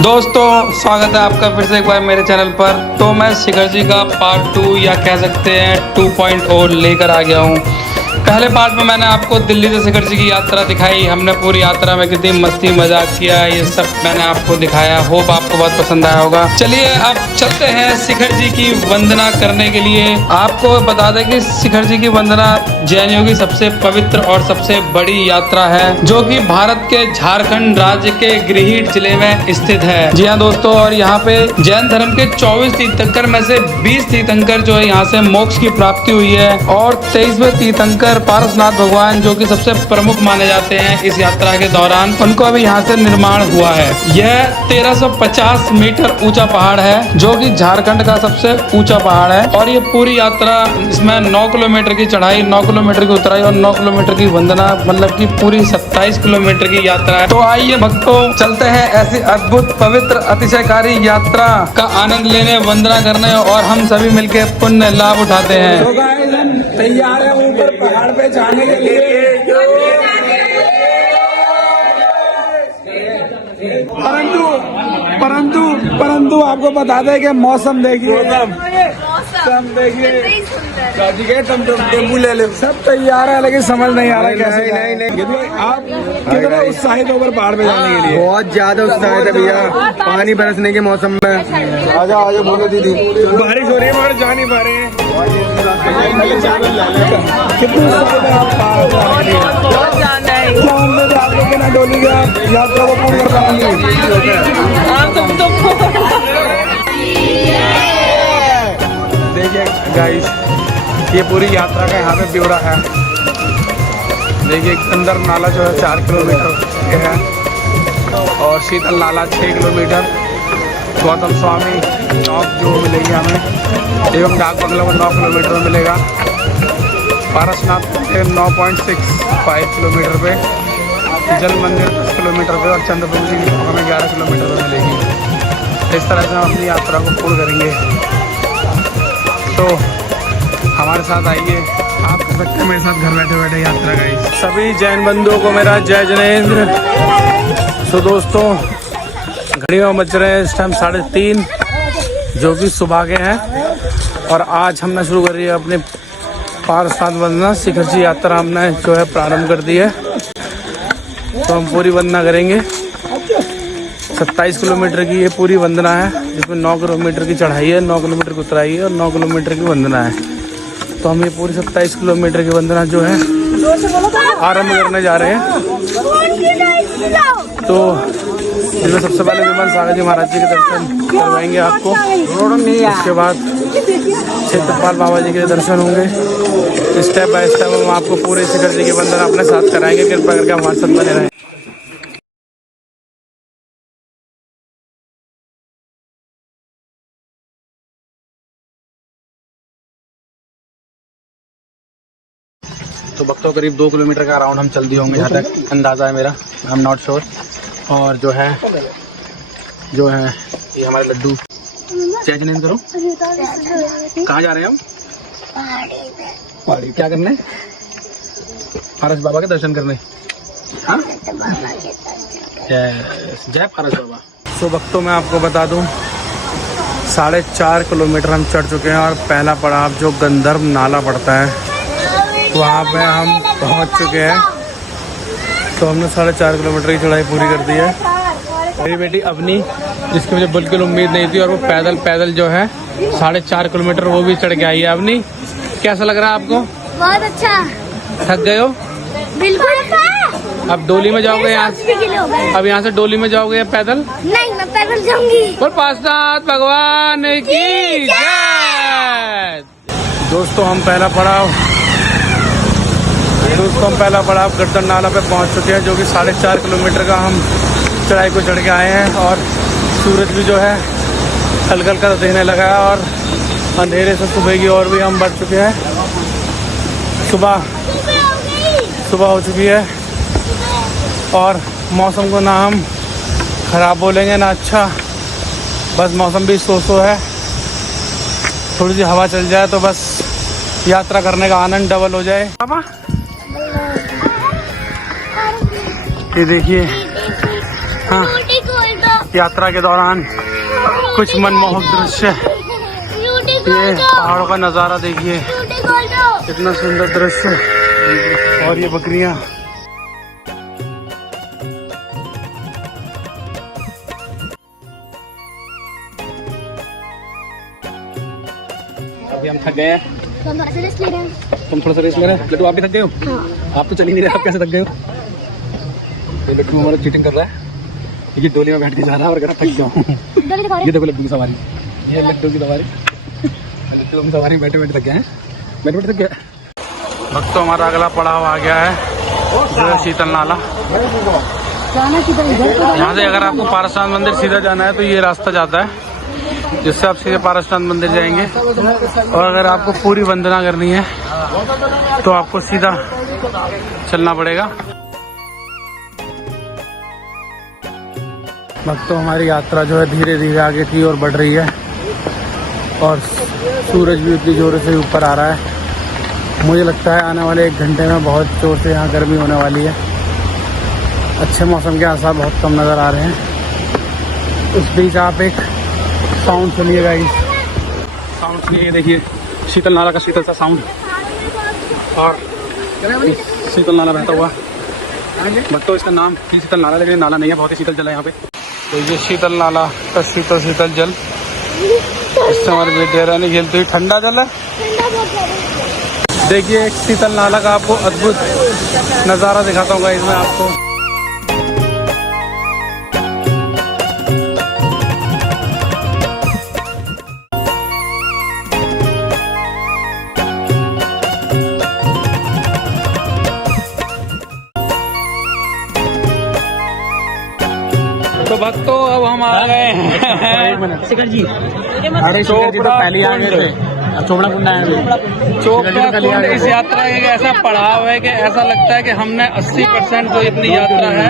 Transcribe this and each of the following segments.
दोस्तों स्वागत है आपका फिर से एक बार मेरे चैनल पर। तो मैं शिखर जी का पार्ट 2 या कह सकते हैं 2.0 लेकर आ गया हूँ। पहले पार्ट में मैंने आपको दिल्ली से शिखर जी की यात्रा दिखाई। हमने पूरी यात्रा में कितनी मस्ती मजाक किया, ये सब मैंने आपको दिखाया। होप आपको बहुत पसंद आया होगा। चलिए अब चलते हैं शिखर जी की वंदना करने के लिए। आपको बता दें कि शिखर जी की वंदना जैनियों की सबसे पवित्र और सबसे बड़ी यात्रा है, जो कि भारत के झारखंड राज्य के गिरिडीह जिले में स्थित है। जी हाँ दोस्तों, और यहाँ पे जैन धर्म के 24 तीर्थंकर में से 20 तीर्थंकर जो है यहाँ से मोक्ष की प्राप्ति हुई है, और 23वें तीर्थंकर पारसनाथ भगवान जो कि सबसे प्रमुख माने जाते हैं इस यात्रा के दौरान, उनको अभी यहाँ से निर्माण हुआ है। यह 1350 मीटर ऊंचा पहाड़ है, जो कि झारखंड का सबसे ऊंचा पहाड़ है। और ये पूरी यात्रा, इसमें 9 किलोमीटर की चढ़ाई, 9 किलोमीटर की उतराई और 9 किलोमीटर की वंदना, मतलब की पूरी 27 किलोमीटर की यात्रा है। तो आइए भक्तों, चलते हैं ऐसी अद्भुत पवित्र अतिशयकारी यात्रा का आनंद लेने, वंदना करने, और हम सभी मिलकर पुण्य लाभ उठाते हैं। तो गाइस हम तैयार है ऊपर पहाड़ पे जाने के लिए। परंतु आपको बता दें कि मौसम देखिए, मौसम देखिए, टेम्पू ले ले। सब तैयार है लेकिन समझ नहीं आ रहा कैसे। नहीं आप कितना उत्साहित हो ऊपर पहाड़ पे जाने के लिए? बहुत ज्यादा उत्साहित है भैया, पानी बरसने के मौसम में। आजा आजा बोलो दीदी। बारिश हो रही है मगर जा नहीं पा रहे हैं। कितने उत्साहित है आप पहाड़ जाने के लिए? आप लोग बिना डोली का यात्रा को पूर्ण कर पाएंगे? देखिए गाइस, ये पूरी यात्रा का यहाँ पे ब्यौरा है। देखिए अंदर नाला जो है 4 किलोमीटर के है, और शीतल नाला 6 किलोमीटर, गौतम स्वामी चौक जो मिलेगी हमें, एवं डाक बंगला को 9 किलोमीटर में मिलेगा। पारसनाथ के 9.65 किलोमीटर पे, जल मंदिर 10 किलोमीटर पे, और चंद्रपुर जी हमें 11 किलोमीटर पे मिलेगी। इस तरह से हम अपनी यात्रा को पूर्ण करेंगे। तो हमारे साथ आइए, आप कर सकते हैं मेरे साथ घर बैठे बैठे यात्रा का। सभी जैन बंधुओं को मेरा जय जनेन्द्र। तो दोस्तों, घड़ी में बज रहे हैं इस टाइम 3:30, जो कि सुबह के हैं, और आज हमने शुरू करी है अपने पारसनाथ वंदना। शिखर जी यात्रा हमने जो है प्रारंभ कर दी है। तो हम पूरी वंदना करेंगे। 27 किलोमीटर की ये पूरी वंदना है, जिसमें 9 किलोमीटर की चढ़ाई है, 9 किलोमीटर की उतराई है और 9 किलोमीटर की वंदना है। तो हम ये पूरी 27 किलोमीटर की वंदना जो है आरंभ करने जा रहे हैं। तो इसमें सबसे पहले विमल सागर जी महाराज जी के दर्शन करवाएंगे आपको। उसके बाद क्षेत्रपाल बाबा जी के दर्शन होंगे। स्टेप बाय स्टेप हम आपको पूरे शिखर जी की वंदना अपने साथ कराएंगे। कृपया करके हमारे साथ बने रहें। तो भक्तों, करीब 2 किलोमीटर का अराउंड हम चल दिए होंगे, यहाँ तक अंदाज़ा है मेरा, आई एम नॉट श्योर। और जो है ये हमारे लड्डू। जय जनेन्द्र करो। कहाँ जा रहे हैं हम? पहाड़ी। क्या करने? पारस बाबा के दर्शन करने। हाँ, जय पारस बाबा। तो भक्तों, मैं आपको बता दूं, 4.5 किलोमीटर हम चढ़ चुके हैं, और पहला पड़ाव जो गंधर्व नाला पड़ता है वहाँ पे हम पहुँच चुके हैं। तो हमने 4.5 किलोमीटर की चढ़ाई पूरी कर दी है। मेरी बेटी अवनी, जिसकी मुझे बिल्कुल उम्मीद नहीं थी, और वो पैदल जो है 4.5 किलोमीटर वो भी चढ़ के आई है। अवनी, कैसा लग रहा है आपको? बहुत अच्छा। थक गए हो? बिल्कुल। अब डोली में जाओगे यहाँ से? अब यहाँ से डोली में जाओगे या पैदल? नहीं, मैं पैदल जाऊंगी। और पारसनाथ भगवान की जय। दोस्तों, हम पहला पड़ाव गर्दन नाला पे पहुंच चुके हैं, जो कि 4.5 किलोमीटर का हम चढ़ाई को चढ़ के आए हैं। और सूरज भी जो है हल्का हल्का दिखने लगा है, और अंधेरे से सुबह की ओर भी हम बढ़ चुके हैं। सुबह हो चुकी है, और मौसम को ना हम खराब बोलेंगे ना अच्छा, बस मौसम भी सो है। थोड़ी सी हवा चल जाए तो बस यात्रा करने का आनंद डबल हो जाए। पापा, ये देखिए, हाँ यात्रा के दौरान कुछ मनमोहक दृश्य। ये पहाड़ों का नज़ारा देखिए, कितना सुंदर दृश्य। और ये बकरियां। अभी हम थक गए हैं। तुम थोड़ा सा रेस्ट ले रहे हैं। लड्डू आप भी थक गए हो? आप तो चल ही नहीं रहे, आप कैसे थक गए हो? ये लड्डू हमारा चीटिंग कर रहा है, ये डोली में बैठ के जा रहा है और थक जाऊँ। ये देखो लड्डू की सवारी, ये लड्डू की सवारी। लड्डू हम सवारी बैठे बैठे थक गए हैं, बैठे बैठे थक गए। भक्तों हमारा अगला पड़ाव आ गया है, जो है शीतल नाला। यहाँ से अगर आपको पारसनाथ मंदिर सीधा जाना है तो ये रास्ता जाता है, जिससे आप सीधे पारसनाथ मंदिर जाएंगे। और अगर आपको पूरी वंदना करनी है तो आपको सीधा चलना पड़ेगा। भक्तों हमारी यात्रा जो है धीरे धीरे आगे की ओर बढ़ रही है और सूरज भी उतनी जोर से ऊपर आ रहा है। मुझे लगता है आने वाले 1 घंटे में बहुत जोर से यहाँ गर्मी होने वाली है। अच्छे मौसम के आसार बहुत कम नज़र आ रहे हैं। उस बीच आप एक साउंड सुनिएगा, साउंड सुनिए, देखिए शीतल नाला का शीतल सा साउंड और शीतल नाला बहता हुआ। भक्तों इसका नाम शीतल नाला, लेकिन नाला नहीं है, बहुत ही शीतल जल है यहाँ पे। तो ये शीतल नाला का शीतल जल, इससे हमारे बेटे नहीं खेलते हुए ठंडा जल है। देखिए एक शीतल नाला का आपको अद्भुत नज़ारा दिखाता हूँ इसमें आपको। तो भक्तों अब हम आ गए हैं शिखर जी। अरे चोपड़ा पहले आ गए थे, चोपड़ा कुंड आए थे। चोपड़ा कुंड इस यात्रा का एक ऐसा पड़ाव है कि ऐसा लगता है कि हमने 80% जो इतनी यात्रा है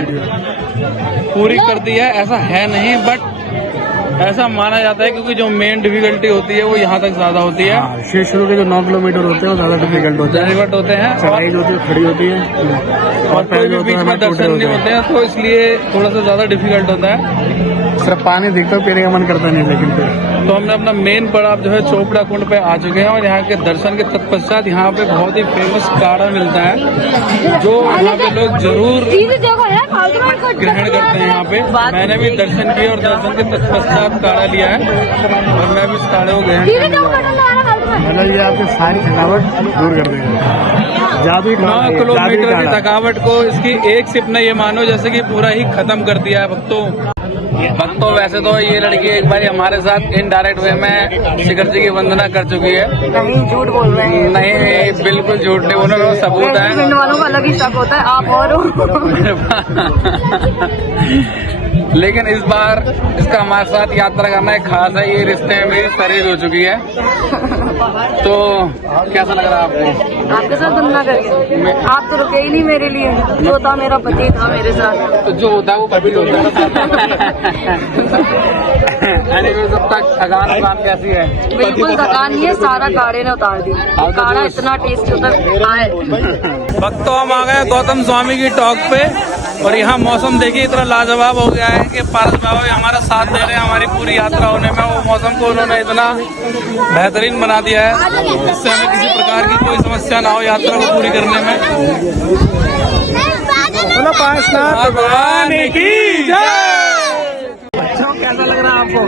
पूरी कर दी है। ऐसा है नहीं, बट ऐसा माना जाता है क्योंकि जो मेन डिफिकल्टी होती है वो यहाँ तक ज्यादा होती है। शेष शुरू के जो 9 किलोमीटर होते हैं वो ज्यादा डिफिकल्ट होते हैं, चढ़ाई जो होती है खड़ी होती है और कोई भी बीच में दर्शन नहीं होते हैं, तो इसलिए थोड़ा सा ज्यादा डिफिकल्ट होता है। सिर्फ पानी देखते हो पीने का मन करता नहीं, लेकिन तो हमने अपना मेन पड़ाव जो है चोपड़ा कुंड पे आ चुके हैं और यहाँ के दर्शन के तत्पश्चात यहाँ पे बहुत ही फेमस काढ़ा मिलता है, जो यहाँ पे लोग जरूर ग्रहण करते हैं। यहाँ पे मैंने भी दर्शन किए और दर्शन के तत्पश्चात काढ़ा लिया है और मैं भी इस काढ़े को ग्रहण करने जा रहा हूँ। मतलब ये आपकी सारी थकावट दूर कर देगा। 9 किलोमीटर की थकावट को इसकी एक सिप ने ये मानो जैसे कि पूरा ही खत्म कर दिया है। भक्तों वैसे तो ये लड़की एक बार हमारे साथ इनडायरेक्ट वे में शिखर जी की वंदना कर चुकी है। नहीं झूठ बोल रहे हैं। नहीं बिल्कुल झूठ नहीं बोल रहे, सबूत है। पिंड वालों का अलग ही शक होता है, आप और लेकिन इस बार इसका हमारे साथ यात्रा करना एक खास है। ये रिश्ते में मेरी शरीर हो चुकी है, तो कैसा लग रहा है आपको? आपके साथ वंदना करके आप तो रुके ही नहीं मेरे लिए। जो था मेरा पति था मेरे साथ, तो जो होता है वो पति होता है। जब तक थकान कैसी है? बिल्कुल थकान नहीं है, सारा काढ़े ने उतार दी। काढ़ा इतना टेस्टी होता है। भक्तों हम आ गए गौतम स्वामी की टॉक पे और यहाँ मौसम देखिए इतना लाजवाब हो गया है कि पारस बाबा हमारा साथ दे रहे हैं हमारी पूरी यात्रा होने में। वो मौसम को उन्होंने इतना बेहतरीन बना दिया है जिससे हमें किसी प्रकार की कोई समस्या ना हो यात्रा को पूरी करने में। पारसनाथ भगवान की जय। अच्छा कैसा लग रहा है आपको?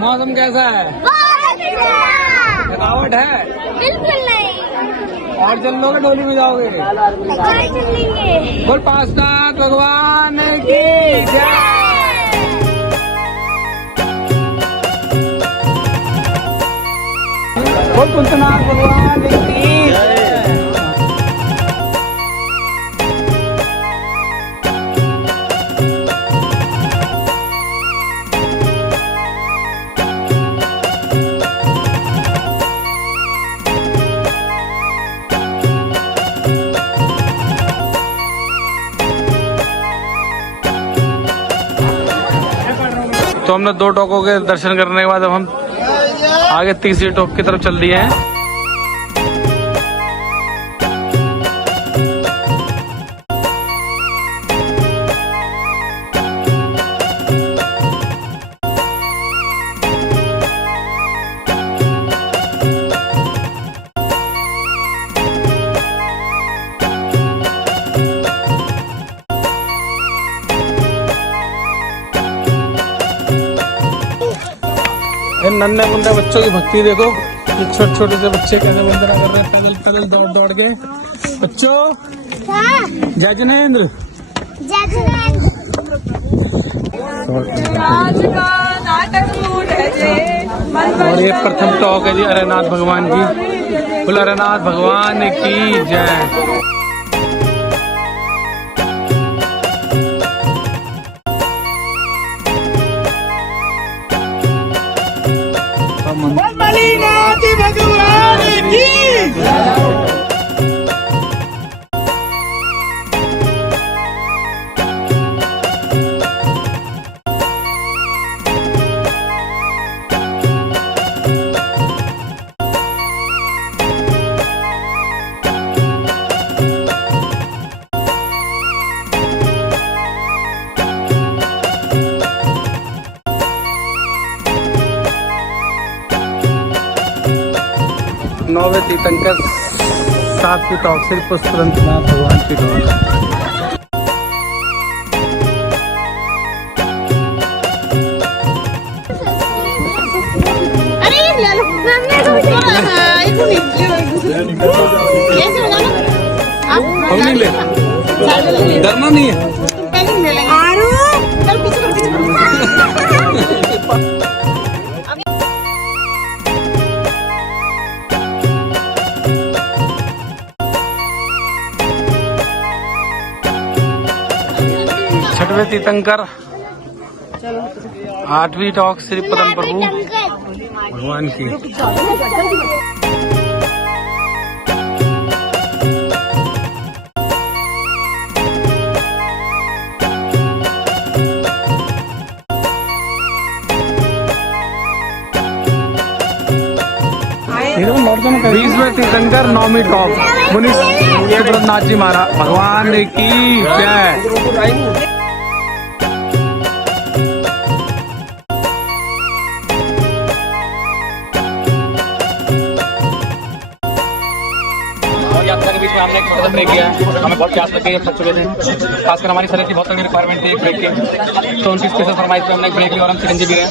मौसम कैसा है? थकावट है? बिल्कुल नहीं। और चल लोगे डोली में जाओगे? चलेंगे। बोल पारसनाथ भगवान की जय। बोल कुंतनाथ भगवान की जय। तो हमने 2 टोकों के दर्शन करने के बाद अब हम आगे तीसरी टोक की तरफ चल दिए हैं। इन नन्हे मुन्ने बच्चों की भक्ति देखो, ये छोटे छोटे से बच्चे कैसे वंदना कर रहे हैं पैदल पैदल दौड़ दौड़ के। बच्चों जय जिनेंद्र, जय जिनेंद्र। और ये प्रथम टॉक है जी अरेनाथ भगवान की। बोल अरेनाथ भगवान की जय। भगवान की नौवे तीर्थंकर, 7वीं टॉक श्री पुष्पवंतनाथ भगवान की टॉक। अरे ये ले लो, मैं तो कैसे बना लो आप? हम नहीं ले, डरना नहीं है। आरू चल पीछे छठवें तीर्थंकर, 8वीं टॉक श्री पदम प्रभु भगवान की। बीसवें तीर्थंकर, 9वीं टॉक मुनि सुब्रतनाथ जी महाराज भगवान की जय। यात्रा के बीच में हमने एक छोटा ब्रेक किया, हमें बहुत प्यास लग गई, थक चुके थे, खासकर हमारी शरीर की बहुत तगड़ी रिक्वायरमेंट थी एक ब्रेक की, तो उनकी स्पेशल फरमाइश पे हमने एक ब्रेक लिया और हम सिरंजी पी रहे हैं।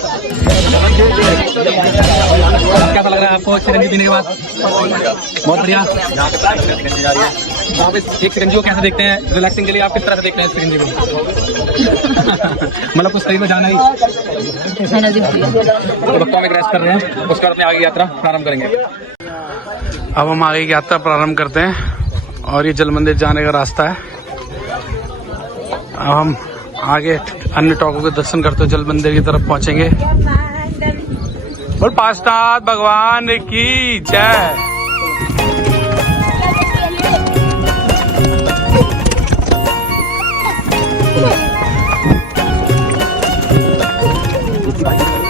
कैसा लग रहा है आपको सिरंजी पीने के बाद? बहुत बढ़िया। आप इस एक सिरंजी को कैसे देखते हैं रिलैक्सिंग के लिए, आप किस तरह से देखते हैं इस सिरंजी को? मतलब कुछ शरीर में जाना ही तो भक्तों में रेस्ट कर रहे हैं, उसके बाद अपने आगे यात्रा प्रारंभ करेंगे। अब हम आगे की यात्रा प्रारंभ करते हैं और ये जल मंदिर जाने का रास्ता है। अब हम आगे अन्य टॉकों के दर्शन करते हुए जल मंदिर की तरफ पहुंचेंगे। बोल पार्श्वनाथ भगवान की जय।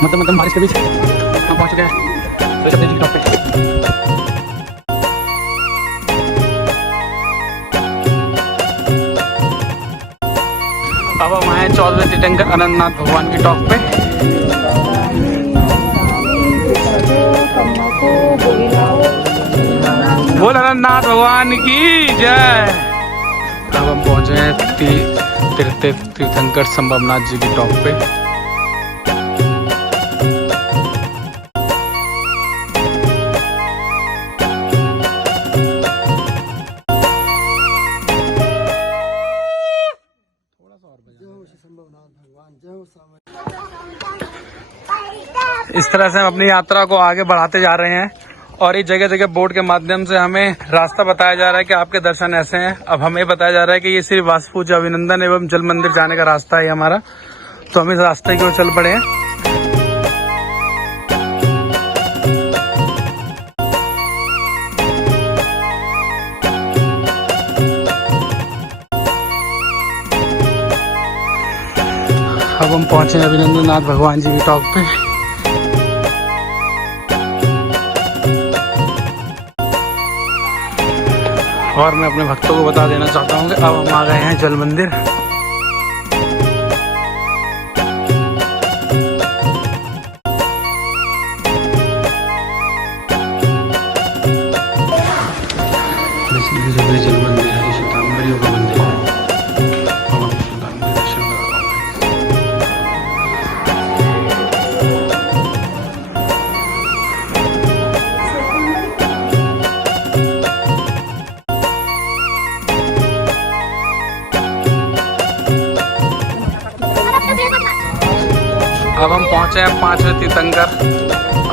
मतलब बारिश के बीच हम पहुंच गए जी की टॉप पे। अब हम आए 14वें तीर्थंकर अनंतनाथ भगवान की टॉप पे। बोल अनंतनाथ भगवान की जय। अब हम पहुंचे हैं तीर्थंकर संभवनाथ जी की टॉप पे। इस तरह से हम अपनी यात्रा को आगे बढ़ाते जा रहे हैं और ये जगह जगह बोर्ड के माध्यम से हमें रास्ता बताया जा रहा है कि आपके दर्शन ऐसे हैं। अब हमें बताया जा रहा है कि ये सिर्फ वासुपूजा अभिनंदन एवं जल मंदिर जाने का रास्ता है हमारा, तो हम इस रास्ते की ओर चल पड़े हैं। अब हम पहुंचे हैं अभिनंदननाथ भगवान जी की टॉप पे। और मैं अपने भक्तों को बता देना चाहता हूँ कि अब हम आ गए हैं जल मंदिर। जल मंदिर है, श्वेतांबरियों का मंदिर है। अब हम पहुंचे हैं 5वें तीर्थंकर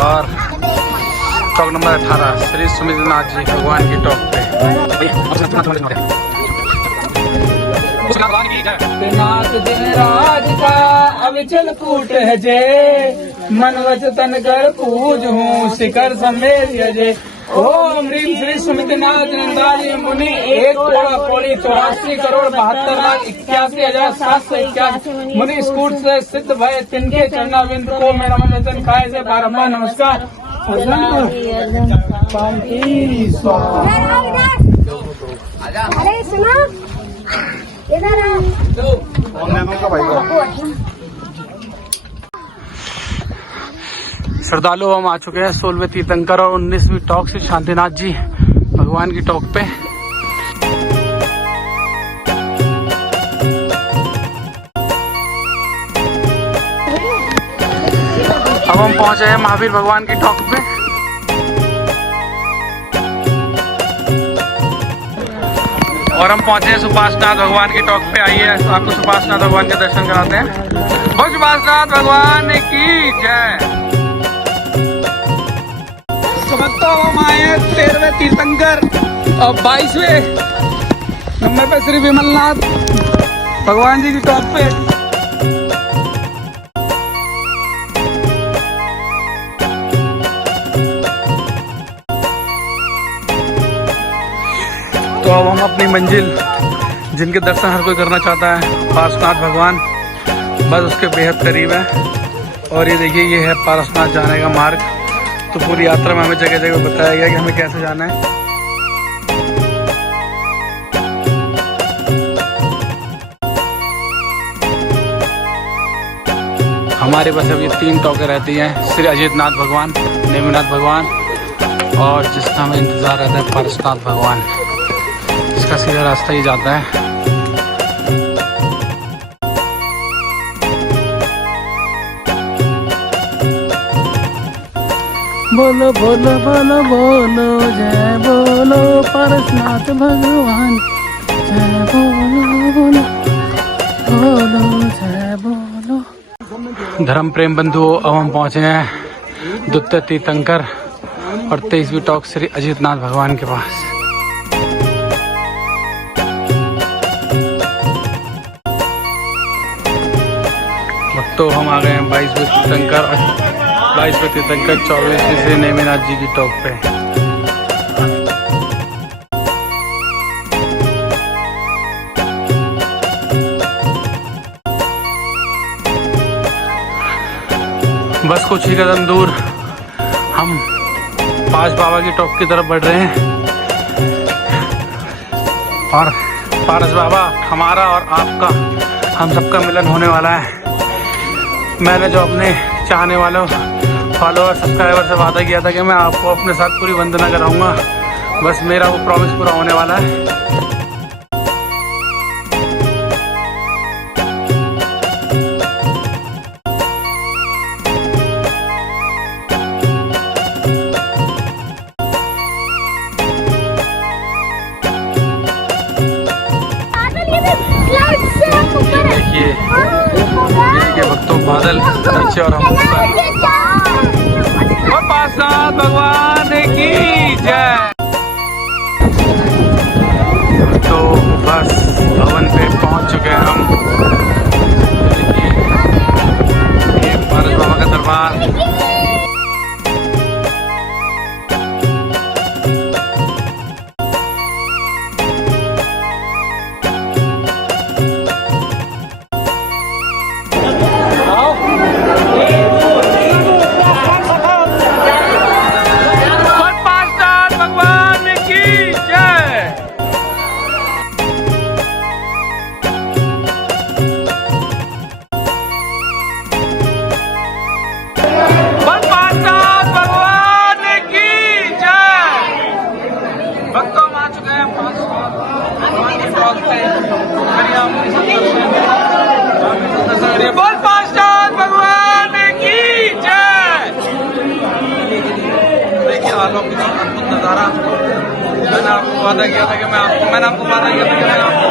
और टॉक नंबर 18 श्री सुमितनाथ जी भगवान की टॉक पे। नाथ दिन राज का अविचल कूट है जे, मन वच तन कर पूज हूँ शिखर समेत जे। ओम ह्रीम श्री सुमितनाथ नंदारी मुनि 1 कौड़ी 84 करोड़ 72,81,781 मुनि स्कूट से सिद्ध भय तिनके चरणाविंद को मेरा वचन खाए से बारंबार नमस्कार। अरे सुना इधर श्रद्धालु हम आ चुके हैं 16वें तीर्थंकर और 19वीं टॉक श्री शांतिनाथ जी भगवान की टॉक पे। अब हम पहुंचे हैं महावीर भगवान की टॉक पे। और हम पहुंचे हैं सुपाशनाथ भगवान की टॉक पे। आइए आपको सुपाशनाथ भगवान के दर्शन कराते हैं। बोल सुपाशनाथ भगवान की जय। तो हम आए 13वें तीर्थंकर और 22वें नंबर पे श्री विमलनाथ भगवान जी की टॉप पे। तो अब हम अपनी मंजिल जिनके दर्शन हर कोई करना चाहता है पारसनाथ भगवान, बस उसके बेहद करीब है। और ये देखिए ये है पारसनाथ जाने का मार्ग। तो पूरी यात्रा में हमें जगह जगह बताया गया कि हमें कैसे जाना है। हमारे पास अभी 3 टॉकें रहती हैं, श्री अजितनाथ भगवान, नेमिनाथ भगवान और जिसका हमें इंतज़ार रहता है पारसनाथ भगवान। इसका सीधा रास्ता ही जाता है। बोलो बोलो बोलो बोलो जय बोलो पारसनाथ भगवान, जय बोलो बोलो बोलो जय बोलो। धर्म प्रेम बंधुओं, अब हम पहुंचे हैं 2 तीर्थंकर और 23वीं टॉक श्री अजितनाथ भगवान के पास। तो हम आ गए हैं 22वें तीर्थंकर और 22वें तीर्थंकर 24वीं श्री नेमिनाथ जी की टॉप पे। बस कुछ ही कदम दूर हम पास बाबा की टॉप की तरफ बढ़ रहे हैं और पारस बाबा हमारा और आपका हम सबका मिलन होने वाला है। मैंने जो अपने चाहने वालों फॉलोअर सब्सक्राइबर से वादा किया था कि मैं आपको अपने साथ पूरी वंदना कराऊंगा, बस मेरा वो प्रॉमिस पूरा होने वाला है। देखिए भक्तों बादल नीचे और हम और पारसनाथ भगवान की जय। तो बस भवन पे पहुंच चुके हैं हम। देखिए ये पारस बाबा का दरबार। बोल पारसनाथ भगवान की जय। देखिए आलोक का अद्भुत नजारा। मैंने आपको वादा किया था कि मैंने आपको वादा किया था कि मैं आपको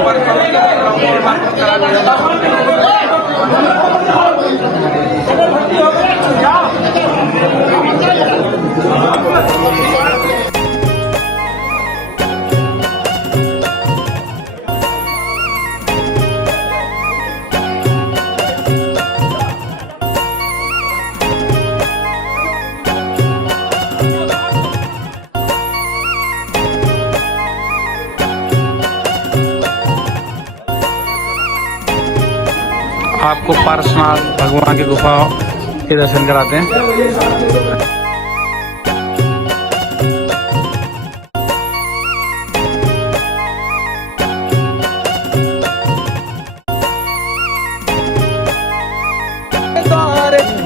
पार्श्वनाथ भगवान की गुफा के दर्शन कराते हैं।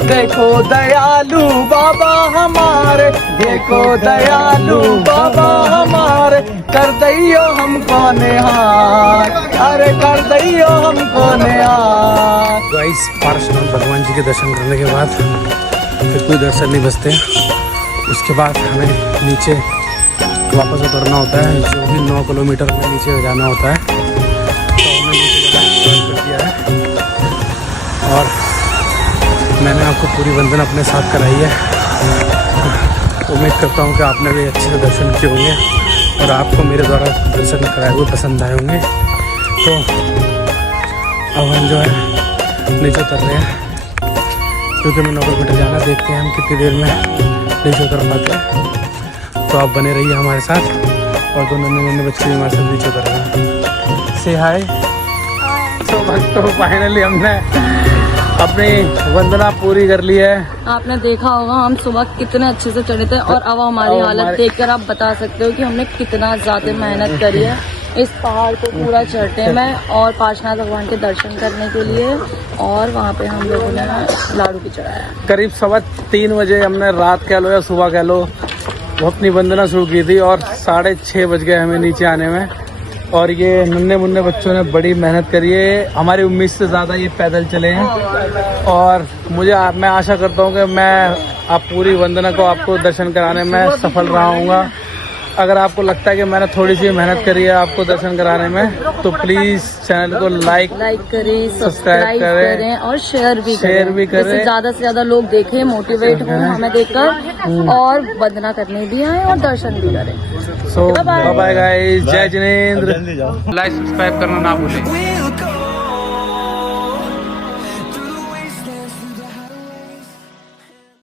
देखो दयालु बाबा हमारे, देखो दयालु बाबा हमारे, कर दियो हमको निहार, अरे कर दियो हमको निहार। गाइस पार्श्वनाथ भगवान जी के दर्शन करने के बाद फिर कोई दर्शन नहीं बचते, उसके बाद हमें नीचे वापस उतरना होता है, जो भी 9 किलोमीटर हमें नीचे जाना होता है। तो हमने नीचे जाना स्टार्ट कर दिया है और मैंने आपको पूरी वंदना अपने साथ कराई है। उम्मीद करता हूँ कि आपने भी अच्छे से दर्शन किए होंगे और आपको मेरे द्वारा दर्शन कराए हुए पसंद आए होंगे। तो अब हम जो है नीचे उतर रहे हैं, क्योंकि हमें 9 किलोमीटर जाना, देखते हैं हम कितनी देर में नीचे उतर पाते हैं। तो आप बने रहिए हमारे साथ और 2 नन्हे बच्चे भी हमारे साथ नीचे उतर रहे हैं। से हाय। तो भक्तों फाइनली हमने अपनी वंदना पूरी कर ली है। आपने देखा होगा हम सुबह कितने अच्छे से चढ़े थे और अब हमारी हालत देखकर आप बता सकते हो कि हमने कितना ज्यादा मेहनत करी है इस पहाड़ को पूरा चढ़ने में और पार्श्वनाथ भगवान के दर्शन करने के लिए। और वहाँ पे हम लोगों ने लाडू भी चढ़ाया। करीब 3:15 बजे हमने, रात कह लो या सुबह कह लो, वो अपनी वंदना शुरू की थी और 6:30 बज गए हमें नीचे आने में। और ये नन्हे मुन्ने बच्चों ने बड़ी मेहनत करी है, हमारी उम्मीद से ज़्यादा ये पैदल चले हैं। और मैं आशा करता हूँ कि मैं आप पूरी वंदना को आपको दर्शन कराने में सफल रहा हूँगा। अगर आपको लगता है कि मैंने थोड़ी सी मेहनत करी है आपको दर्शन कराने में, तो प्लीज़ चैनल को लाइक करें, सब्सक्राइब करें और शेयर भी करें। ज़्यादा से ज़्यादा लोग देखें, मोटिवेट हों हमें देखकर और वंदना करने भी आए और दर्शन भी करें। सो बाय बाय गाइस, जय जिनेंद्र। लाइक सब्सक्राइब करना ना भूलें।